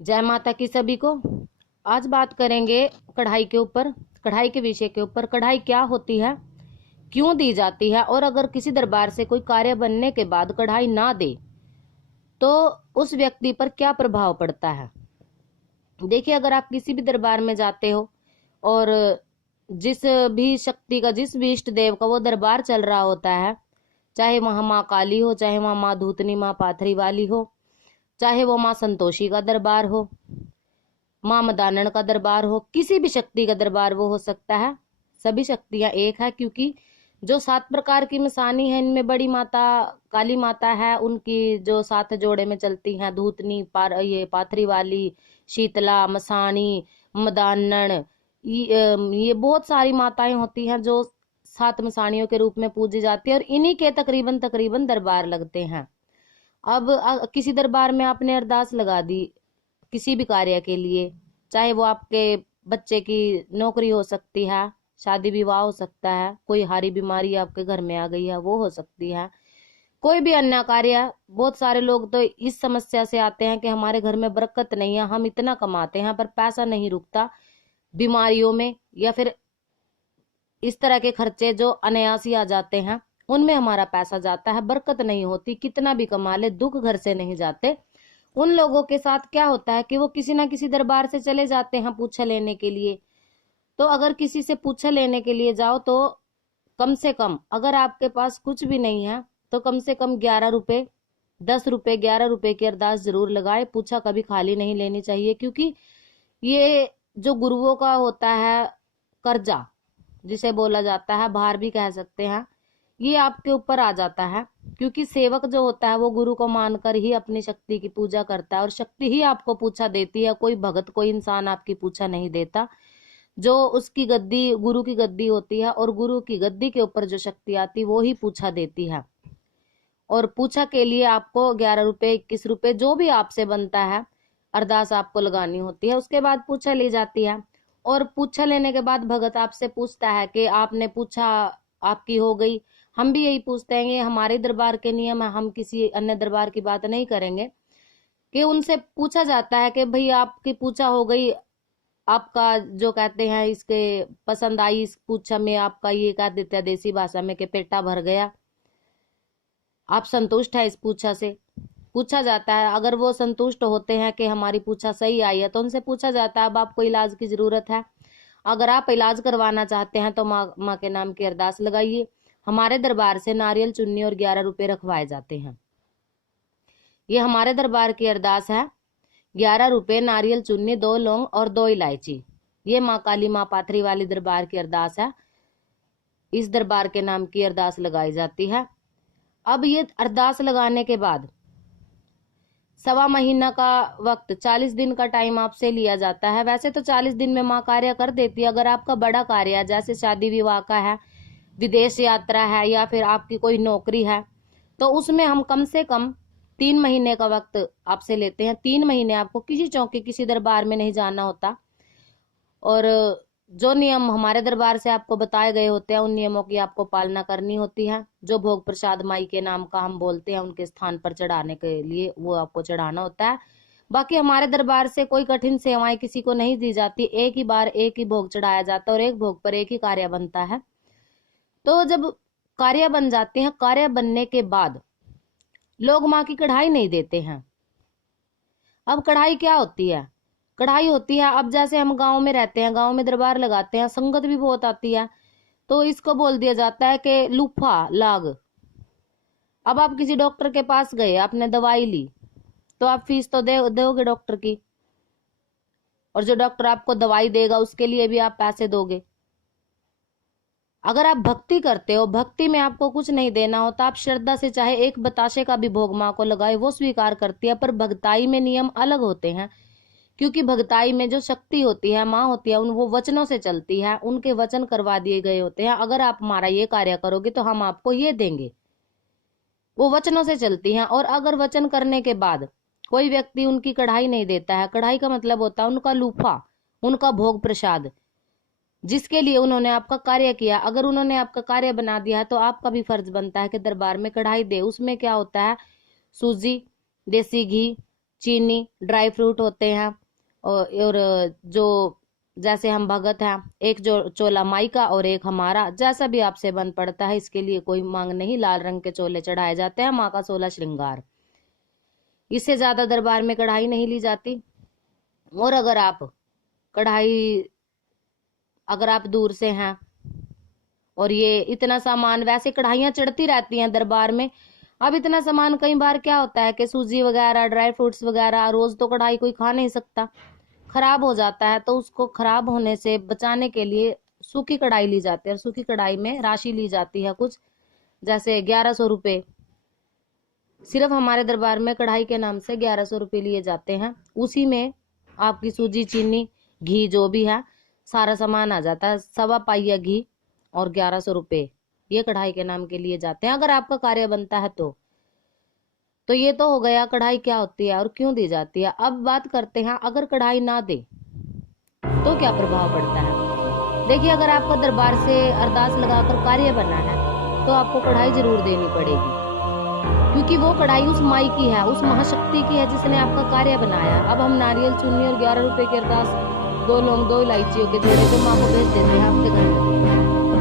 जय माता की सभी को। आज बात करेंगे कढ़ाई के ऊपर, कढ़ाई के विषय के ऊपर। कढ़ाई क्या होती है, क्यों दी जाती है, और अगर किसी दरबार से कोई कार्य बनने के बाद कढ़ाई ना दे तो उस व्यक्ति पर क्या प्रभाव पड़ता है। देखिए, अगर आप किसी भी दरबार में जाते हो और जिस भी शक्ति का, जिस भी इष्ट देव का वो दरबार चल रहा होता है, चाहे वहां माँ काली हो, चाहे वहां माँ धूतनी, माँ पाथरी वाली हो, चाहे वो माँ संतोषी का दरबार हो, माँ मदानन का दरबार हो, किसी भी शक्ति का दरबार वो हो सकता है। सभी शक्तियां एक है, क्योंकि जो 7 प्रकार की मसानी है, इनमें बड़ी माता काली माता है, उनकी जो 7 जोड़े में चलती हैं, धूतनी, ये पाथरी वाली, शीतला, मसानी, मदानन, ये बहुत सारी माताएं होती हैं जो 7 मसानियों के रूप में पूजी जाती है, और इन्हीं के तकरीबन तकरीबन दरबार लगते हैं। अब किसी दरबार में आपने अरदास लगा दी किसी भी कार्य के लिए, चाहे वो आपके बच्चे की नौकरी हो सकती है, शादी विवाह हो सकता है, कोई हारी बीमारी आपके घर में आ गई है वो हो सकती है, कोई भी अन्य कार्य। बहुत सारे लोग तो इस समस्या से आते हैं कि हमारे घर में बरकत नहीं है, हम इतना कमाते हैं पर पैसा नहीं रुकता, बीमारियों में या फिर इस तरह के खर्चे जो अनायास ही आ जाते हैं उनमें हमारा पैसा जाता है, बरकत नहीं होती, कितना भी कमा ले दुख घर से नहीं जाते। उन लोगों के साथ क्या होता है कि वो किसी ना किसी दरबार से चले जाते हैं पूछा लेने के लिए। तो अगर किसी से पूछा लेने के लिए जाओ तो कम से कम, अगर आपके पास कुछ भी नहीं है तो कम से कम 11 रुपए, 10 रुपए, 11 रुपए की अरदास जरूर लगाए। पूछा कभी खाली नहीं लेनी चाहिए, क्योंकि ये जो गुरुओं का होता है कर्जा, जिसे बोला जाता है, भार भी कह सकते हैं, ये आपके ऊपर आ जाता है। क्योंकि सेवक जो होता है वो गुरु को मानकर ही अपनी शक्ति की पूजा करता है, और शक्ति ही आपको पूछा देती है, कोई भगत, कोई इंसान आपकी पूछा नहीं देता। जो उसकी गद्दी, गुरु की गद्दी होती है, और गुरु की गद्दी के ऊपर जो शक्ति आती है वो ही पूछा देती है। और पूछा के लिए आपको 11 रुपए, 21 रुपए, जो भी आपसे बनता है, अरदास आपको लगानी होती है। उसके बाद पूछा ली जाती है, और पूछा लेने के बाद भगत आपसे पूछता है कि आपने पूछा आपकी हो गई। हम भी यही पूछते हैं, ये हमारे दरबार के नियम है, हम किसी अन्य दरबार की बात नहीं करेंगे। कि उनसे पूछा जाता है कि भाई आपकी पूछा हो गई, आपका जो कहते हैं इसके पसंद आई, इस पूछा में आपका, ये कह देते हैं देसी भाषा में कि पेटा भर गया, आप संतुष्ट है इस पूछा से। पूछा जाता है, अगर वो संतुष्ट होते हैं कि हमारी पूछा सही आई है तो उनसे पूछा जाता है अब आपको इलाज की जरूरत है। अगर आप इलाज करवाना चाहते हैं तो माँ के नाम की अरदास लगाइए। हमारे दरबार से नारियल, चुन्नी और 11 रुपए रखवाए जाते हैं। ये हमारे दरबार की अरदास है। 11 रुपए, नारियल चुन्नी, 2 लौंग और 2 इलायची। ये माँ काली, माँ पाथरी वाली दरबार की अरदास है। इस दरबार के नाम की अरदास लगाई जाती है। अब ये अरदास लगाने के बाद 1.25 महीना का वक्त, 40 दिन का टाइम आपसे लिया जाता है। वैसे तो 40 दिन में माँ कार्य कर देती है। अगर आपका बड़ा कार्य है, जैसे शादी विवाह का है, विदेश यात्रा है, या फिर आपकी कोई नौकरी है, तो उसमें हम कम से कम 3 महीने का वक्त आपसे लेते हैं। 3 महीने आपको किसी चौकी, किसी दरबार में नहीं जाना होता, और जो नियम हमारे दरबार से आपको बताए गए होते हैं उन नियमों की आपको पालना करनी होती है। जो भोग प्रसाद माई के नाम का हम बोलते हैं उनके स्थान पर चढ़ाने के लिए, वो आपको चढ़ाना होता है। बाकी हमारे दरबार से कोई कठिन सेवाएं किसी को नहीं दी जाती। एक ही बार एक ही भोग चढ़ाया जाता है, और एक भोग पर एक ही कार्य बनता है। तो जब कार्य बन जाते हैं, कार्य बनने के बाद लोग माँ की कढ़ाई नहीं देते हैं। अब कढ़ाई क्या होती है? कढ़ाई होती है, अब जैसे हम गांव में रहते हैं, गांव में दरबार लगाते हैं, संगत भी बहुत आती है, तो इसको बोल दिया जाता है कि लूफा लाग। अब आप किसी डॉक्टर के पास गए, आपने दवाई ली, तो आप फीस तो दोगे डॉक्टर की, और जो डॉक्टर आपको दवाई देगा उसके लिए भी आप पैसे दोगे। अगर आप भक्ति करते हो, भक्ति में आपको कुछ नहीं देना होता, आप श्रद्धा से चाहे एक बताशे का भी भोग माँ को लगाए, वो स्वीकार करती है। पर भक्ताई में नियम अलग होते हैं, क्योंकि भगताई में जो शक्ति होती है, माँ होती है, उन वो वचनों से चलती है, उनके वचन करवा दिए गए होते हैं। अगर आप हमारा ये कार्य करोगे तो हम आपको ये देंगे, वो वचनों से चलती हैं। और अगर वचन करने के बाद कोई व्यक्ति उनकी कढ़ाई नहीं देता है, कढ़ाई का मतलब होता है उनका लूफा, उनका भोग प्रसाद, जिसके लिए उन्होंने आपका कार्य किया। अगर उन्होंने आपका कार्य बना दिया है तो आपका भी फर्ज बनता है कि दरबार में कढ़ाई दे। उसमें क्या होता है? सूजी, देसी घी, चीनी, ड्राई फ्रूट होते हैं, और जो जैसे हम भगत हैं, एक जो चोला माई का और एक हमारा, जैसा भी आपसे बन पड़ता है, इसके लिए कोई मांग नहीं। लाल रंग के चोले चढ़ाए जाते हैं, माँ का 16 श्रृंगार। इससे ज्यादा दरबार में कढ़ाई नहीं ली जाती। और अगर आप दूर से हैं और ये इतना सामान, वैसे कढ़ाइयाँ चढ़ती रहती हैं दरबार में। अब इतना सामान, कई बार क्या होता है कि सूजी वगैरह, ड्राई फ्रूट्स वगैरह, रोज तो कढ़ाई कोई खा नहीं सकता, खराब हो जाता है। तो उसको खराब होने से बचाने के लिए सूखी कढ़ाई ली जाती है, और सूखी कढ़ाई में राशि ली जाती है कुछ, जैसे 1100 रुपये। सिर्फ हमारे दरबार में कढ़ाई के नाम से 1100 रुपये लिए जाते हैं। उसी में आपकी सूजी, चीनी, घी जो भी है सारा सामान आ जाता है। 1.25 पाइया घी और 1100 रुपये ये कढ़ाई के नाम के लिए जाते हैं, अगर आपका कार्य बनता है तो ये तो हो गया कढ़ाई क्या होती है और क्यों दी जाती है। अब बात करते हैं, अगर कढ़ाई ना दे तो क्या प्रभाव पड़ता है। देखिए, अगर आपका दरबार से अरदास लगाकर कार्य बना है तो आपको कढ़ाई जरूर देनी पड़ेगी, क्योंकि वो कढ़ाई उस माई की है, उस महाशक्ति की है जिसने आपका कार्य बनाया। अब हम नारियल, चुन्नी और 11 रुपए की अरदास, 2 लौंग, 2 इलायचियों के जोड़े तो माँ को भेज देते हैं आपके घर में।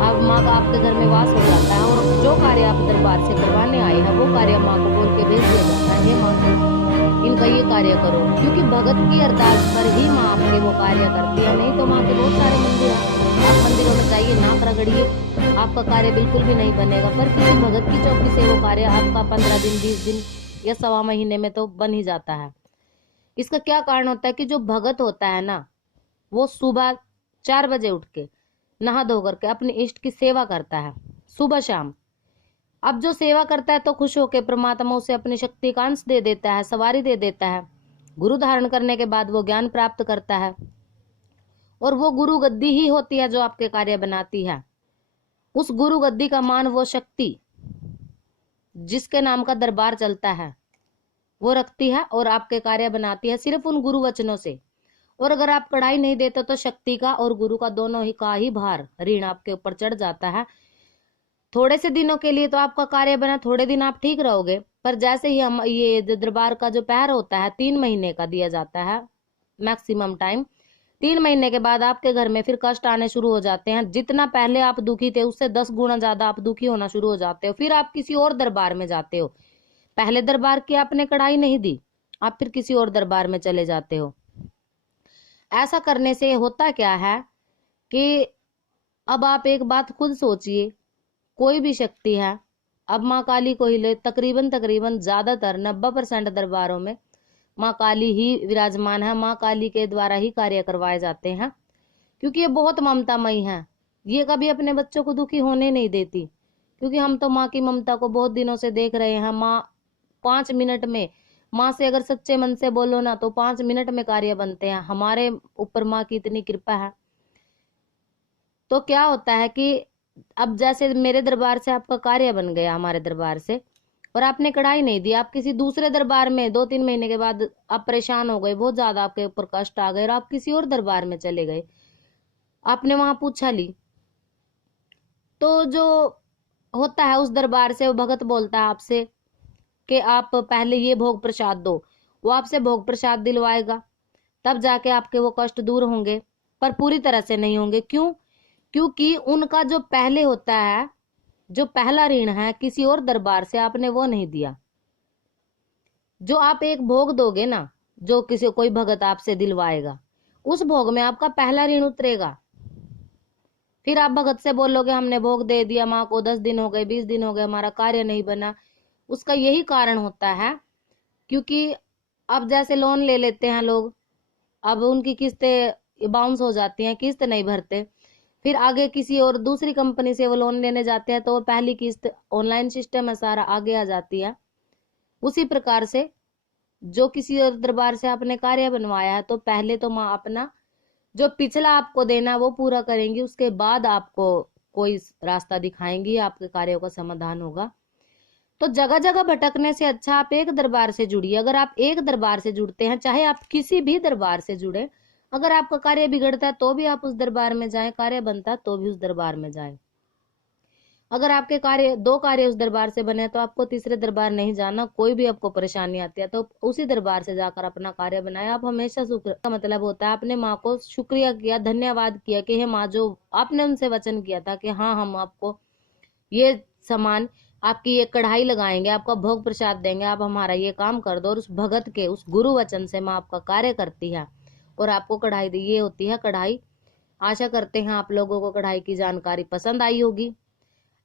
अब माँ का आपके घर में वास हो जाता है, और जो कार्य आप दरबार से करवाने आए हैं वो कार्य माँ को बोल के भेज दिया जाता है, हे माँ इनका ये कार्य करो, क्योंकि भगत की अरदास पर ही माँ आपके वो कार्य करती है। नहीं तो माँ के बहुत सारे मंदिर हैं, आप मंदिरों में जाइए, नाक रगड़िए, आपका कार्य बिल्कुल भी नहीं बनेगा। पर किसी भगत की चौकी से वो कार्य आपका 15 दिन, 20 दिन या 1.25 महीने में तो बन ही जाता है। इसका क्या कारण होता है कि जो भगत होता है ना, वो सुबह 4 बजे उठ के नहा धो करके अपने इष्ट की सेवा करता है सुबह शाम। अब जो सेवा करता है तो खुश होकर परमात्मा उसे अपनी शक्ति का अंश दे देता है, सवारी दे देता है। गुरु धारण करने के बाद वो ज्ञान प्राप्त करता है, और वो गुरु गद्दी ही होती है जो आपके कार्य बनाती है। उस गुरु गद्दी का मान वो शक्ति जिसके नाम का दरबार चलता है वो रखती है, और आपके कार्य बनाती है सिर्फ उन गुरु वचनों से। और अगर आप कढ़ाई नहीं देते तो शक्ति का और गुरु का दोनों ही का ही भार, ऋण आपके ऊपर चढ़ जाता है। थोड़े से दिनों के लिए तो आपका कार्य बना, थोड़े दिन आप ठीक रहोगे, पर जैसे ही हम ये दरबार का जो पहर होता है 3 महीने का दिया जाता है मैक्सिमम टाइम, 3 महीने के बाद आपके घर में फिर कष्ट आने शुरू हो जाते हैं। जितना पहले आप दुखी थे उससे 10 गुना ज्यादा आप दुखी होना शुरू हो जाते हो। फिर आप किसी और दरबार में जाते हो, पहले दरबार की आपने कढ़ाई नहीं दी, आप फिर किसी और दरबार में चले जाते हो। ऐसा करने से होता क्या है कि अब आप एक बात खुद सोचिए, कोई भी शक्ति है, अब माँ काली को ही ले, तकरीबन ज्यादातर 90% दरबारों में माँ काली ही विराजमान है। माँ काली के द्वारा ही कार्य करवाए जाते हैं, क्योंकि ये बहुत ममतामयी है। ये कभी अपने बच्चों को दुखी होने नहीं देती, क्योंकि हम तो माँ की ममता को बहुत दिनों से देख रहे हैं। माँ 5 मिनट में, माँ से अगर सच्चे मन से बोलो ना तो 5 मिनट में कार्य बनते हैं। हमारे ऊपर माँ की इतनी कृपा है। तो क्या होता है कि अब जैसे मेरे दरबार से आपका कार्य बन गया, हमारे दरबार से, और आपने कढ़ाई नहीं दी, आप किसी दूसरे दरबार में 2-3 महीने के बाद आप परेशान हो गए, बहुत ज्यादा आपके ऊपर कष्ट आ गए, और आप किसी और दरबार में चले गए, आपने वहां पूछा ली, तो जो होता है उस दरबार से वो भगत बोलता है आपसे कि आप पहले ये भोग प्रसाद दो, वो आपसे भोग प्रसाद दिलवाएगा, तब जाके आपके वो कष्ट दूर होंगे, पर पूरी तरह से नहीं होंगे। क्यों? क्योंकि उनका जो पहले होता है, जो पहला ऋण है किसी और दरबार से आपने वो नहीं दिया। जो आप एक भोग दोगे ना, जो कोई भगत आपसे दिलवाएगा, उस भोग में आपका पहला ऋण उतरेगा। फिर आप भगत से बोलोगे हमने भोग दे दिया माँ को, 10 दिन हो गए, 20 दिन हो गए, हमारा कार्य नहीं बना। उसका यही कारण होता है क्योंकि अब जैसे लोन ले लेते हैं लोग, अब उनकी किस्तें बाउंस हो जाती हैं, किस्त नहीं भरते, फिर आगे किसी और दूसरी कंपनी से वो लोन लेने जाते हैं तो वो पहली किस्त, ऑनलाइन सिस्टम है सारा, आगे आ जाती है। उसी प्रकार से जो किसी और दरबार से आपने कार्य बनवाया है तो पहले तो माँ अपना जो पिछला आपको देना वो पूरा करेंगी, उसके बाद आपको कोई रास्ता दिखाएंगी, आपके कार्यों का समाधान होगा। तो जगह जगह भटकने से अच्छा आप एक दरबार से जुड़िए। अगर आप एक दरबार से जुड़ते हैं, चाहे आप किसी भी दरबार से जुड़े, अगर आपका कार्य बिगड़ता है तो भी आप उस दरबार में जाएं, कार्य बनता है तो भी उस दरबार में जाएं। अगर आपके कार्य 2 कार्य उस दरबार से बने तो आपको तीसरे दरबार नहीं जाना। कोई भी आपको परेशानी आती है तो उसी दरबार से जाकर अपना कार्य बनाए। आप हमेशा शुक्र का मतलब होता है आपने माँ को शुक्रिया किया, धन्यवाद किया कि हे माँ, जो आपने उनसे वचन किया था कि हाँ हम आपको ये सामान, आपकी ये कढ़ाई लगाएंगे, आपका भोग प्रसाद देंगे, आप हमारा ये काम कर दो, और उस भगत के उस गुरु वचन से माँ आपका कार्य करती है और आपको कढ़ाई दी। ये होती है कढ़ाई। आशा करते हैं आप लोगों को कढ़ाई की जानकारी पसंद आई होगी।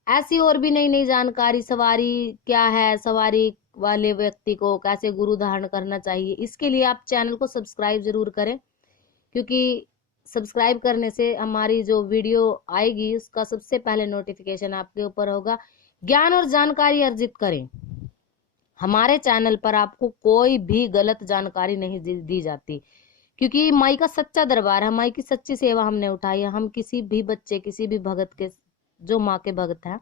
ऐसी और भी नई नई जानकारी, सवारी क्या है, सवारी वाले व्यक्ति को कैसे गुरु धारण करना चाहिए, इसके लिए आप चैनल को सब्सक्राइब जरूर करें, क्योंकि सब्सक्राइब करने से हमारी जो वीडियो आएगी उसका सबसे पहले नोटिफिकेशन आपके ऊपर होगा। ज्ञान और जानकारी अर्जित करें। हमारे चैनल पर आपको कोई भी गलत जानकारी नहीं दी जाती, क्योंकि माई का सच्चा दरबार है, माई की सच्ची सेवा हमने उठाई है। हम किसी भी बच्चे, किसी भी भगत के, जो माँ के भगत हैं,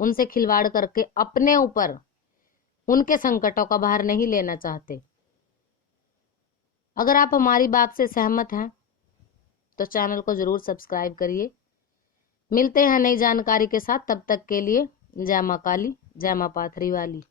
उनसे खिलवाड़ करके अपने ऊपर उनके संकटों का भार नहीं लेना चाहते। अगर आप हमारी बात से सहमत हैं तो चैनल को जरूर सब्सक्राइब करिए। मिलते हैं नई जानकारी के साथ, तब तक के लिए जय माँ काली, जय माँ पाथरी वाली।